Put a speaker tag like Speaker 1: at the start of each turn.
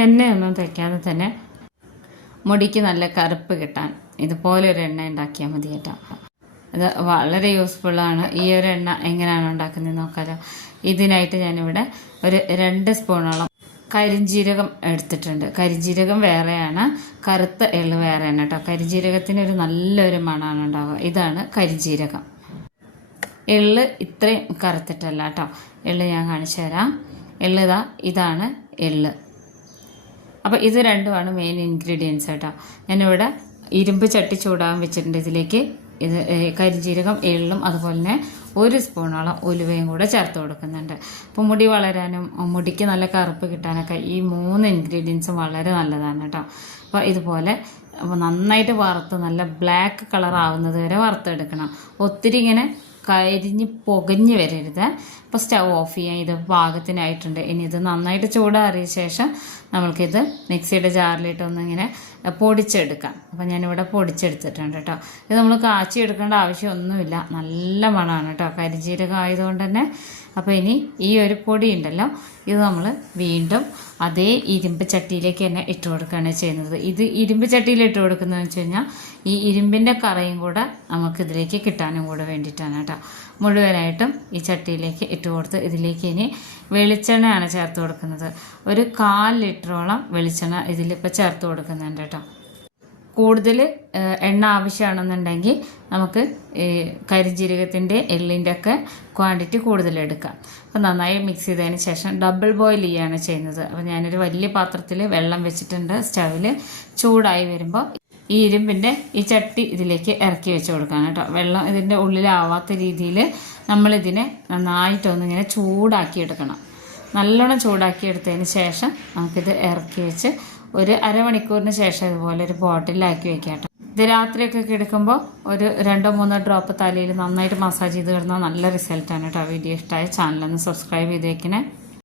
Speaker 1: എണ്ണയൊന്നും തയ്ക്കാതെ തന്നെ മുടിക്ക് നല്ല കറുപ്പ് കിട്ടാൻ ഇതുപോലെ ഒരു എണ്ണ ഉണ്ടാക്കിയാൽ മതി കേട്ടോ. അത് വളരെ യൂസ്ഫുള്ളാണ് ഈ ഒരു എണ്ണ എങ്ങനെയാണ് ഉണ്ടാക്കുന്നത് നോക്കാലോ. ഇതിനായിട്ട് ഞാനിവിടെ ഒരു രണ്ട് സ്പൂണോളം കരിഞ്ജീരകം എടുത്തിട്ടുണ്ട്. കരിഞ്ജീരകം വേറെയാണ്. കറുത്ത എള്ള് വേറെയാണ് കേട്ടോ. കരിഞ്ജീരകത്തിന് ഒരു നല്ലൊരു മണമാണ് ഉണ്ടാവുക. ഇതാണ് കരിഞ്ജീരകം എള്ള് ഇത്രയും കറുത്തിട്ടല്ല കേട്ടോ. എള്ള് ഞാൻ കാണിച്ചു തരാം ഇതാ ഇതാണ് എള്ള് അപ്പോൾ ഇത് രണ്ടുമാണ് മെയിൻ ഇൻഗ്രീഡിയൻസ് കേട്ടോ ഞാനിവിടെ ഇരുമ്പ് ചട്ടി ചൂടാൻ വെച്ചിട്ടുണ്ട്. ഇതിലേക്ക് ഇത് കരിഞ്ജീരകം എള്ളും അതുപോലെ തന്നെ ഒരു സ്പൂണോളം ഉലുവയും കൂടെ ചേർത്ത് കൊടുക്കുന്നുണ്ട്. അപ്പോൾ മുടി വളരാനും മുടിക്ക് നല്ല കറുപ്പ് കിട്ടാനൊക്കെ ഈ മൂന്ന് ഇൻഗ്രീഡിയൻസും വളരെ നല്ലതാണ് കേട്ടോ അപ്പോൾ ഇതുപോലെ അപ്പോൾ നന്നായിട്ട് വറുത്ത് നല്ല ബ്ലാക്ക് കളർ ആവുന്നത് വരെ വറുത്തെടുക്കണം. ഒത്തിരി ഇങ്ങനെ കരിഞ്ഞ് പുകഞ്ഞ് വരരുത്. അപ്പോൾ സ്റ്റൗ ഓഫ് ചെയ്യാം. ഇത് പാകത്തിനായിട്ടുണ്ട്. ഇനി ഇത് നന്നായിട്ട് ചൂടാറിയ ശേഷം നമ്മൾക്കിത് മിക്സിയുടെ ജാറിലിട്ട് ഒന്നിങ്ങനെ പൊടിച്ചെടുക്കാം. അപ്പോൾ ഞാനിവിടെ പൊടിച്ചെടുത്തിട്ടുണ്ട് കേട്ടോ. ഇത് നമ്മൾ കാച്ചി എടുക്കേണ്ട ആവശ്യമൊന്നുമില്ല. നല്ല മണമാണ് കേട്ടോ. കരിജീരകം ആയതുകൊണ്ട് തന്നെ. അപ്പോൾ ഇനി ഈ ഒരു പൊടി ഉണ്ടല്ലോ ഇത് നമ്മൾ വീണ്ടും അതേ ഇരുമ്പ് ചട്ടിയിലേക്ക് തന്നെ ഇട്ട് കൊടുക്കുകയാണ് ചെയ്യുന്നത്. ഇത് ഇരുമ്പ് ചട്ടിയിൽ ഇട്ട് കൊടുക്കുന്നതെന്ന് വെച്ച് കഴിഞ്ഞാൽ ഈ ഇരുമ്പിന്റെ കറയും കൂടെ നമുക്കിതിലേക്ക് കിട്ടാനും കൂടെ വേണ്ടിയിട്ടാണ് കേട്ടോ. മുഴുവനായിട്ടും ഈ ചട്ടിയിലേക്ക് ഇട്ട് കൊടുത്ത് ഇതിലേക്ക് ഇനി വെളിച്ചെണ്ണയാണ് ചേർത്ത് കൊടുക്കുന്നത്. ഒരു കാൽ ലിറ്ററോളം വെളിച്ചെണ്ണ ഇതിലിപ്പോൾ ചേർത്ത് കൊടുക്കുന്നുണ്ട് കേട്ടോ. കൂടുതൽ എണ്ണ ആവശ്യമാണെന്നുണ്ടെങ്കിൽ നമുക്ക് ഈ കരിഞ്ജീരകത്തിന്റെ എള്ളിന്റെ ഒക്കെ ക്വാണ്ടിറ്റി കൂടുതലെടുക്കാം അപ്പോൾ നന്നായി മിക്സ് ചെയ്തതിന് ശേഷം ഡബിൾ ബോയിൽ ചെയ്യുകയാണ് ചെയ്യുന്നത്. അപ്പോൾ ഞാനൊരു വലിയ പാത്രത്തിൽ വെള്ളം വെച്ചിട്ടുണ്ട് സ്റ്റവിൽ ചൂടായി വരുമ്പോൾ ഈ ഇരുമ്പിന്റെ ഈ ചട്ടി ഇതിലേക്ക് ഇറക്കി വെച്ച് കൊടുക്കണം കേട്ടോ. വെള്ളം ഇതിന്റെ ഉള്ളിലാവാത്ത രീതിയിൽ നമ്മളിതിനെ നന്നായിട്ടൊന്നിങ്ങനെ ചൂടാക്കി എടുക്കണം. നല്ലോണം ചൂടാക്കി എടുത്തതിന് ശേഷം നമുക്കിത് ഇറക്കി വെച്ച് ഒരു അരമണിക്കൂറിന് ശേഷം ഇതുപോലെ ഒരു ബോട്ടിലാക്കി വെക്കാം ഇത് രാത്രിയൊക്കെ കിടക്കുമ്പോൾ ഒരു രണ്ടോ മൂന്നോ ഡ്രോപ്പ് തലയിൽ നന്നായിട്ട് മസാജ് ചെയ്ത് കിടന്നാൽ നല്ല റിസൾട്ടാണ് കേട്ടോ. വീഡിയോ ഇഷ്ടമായ ചാനലൊന്ന് സബ്സ്ക്രൈബ് ചെയ്ത് വെക്കണേ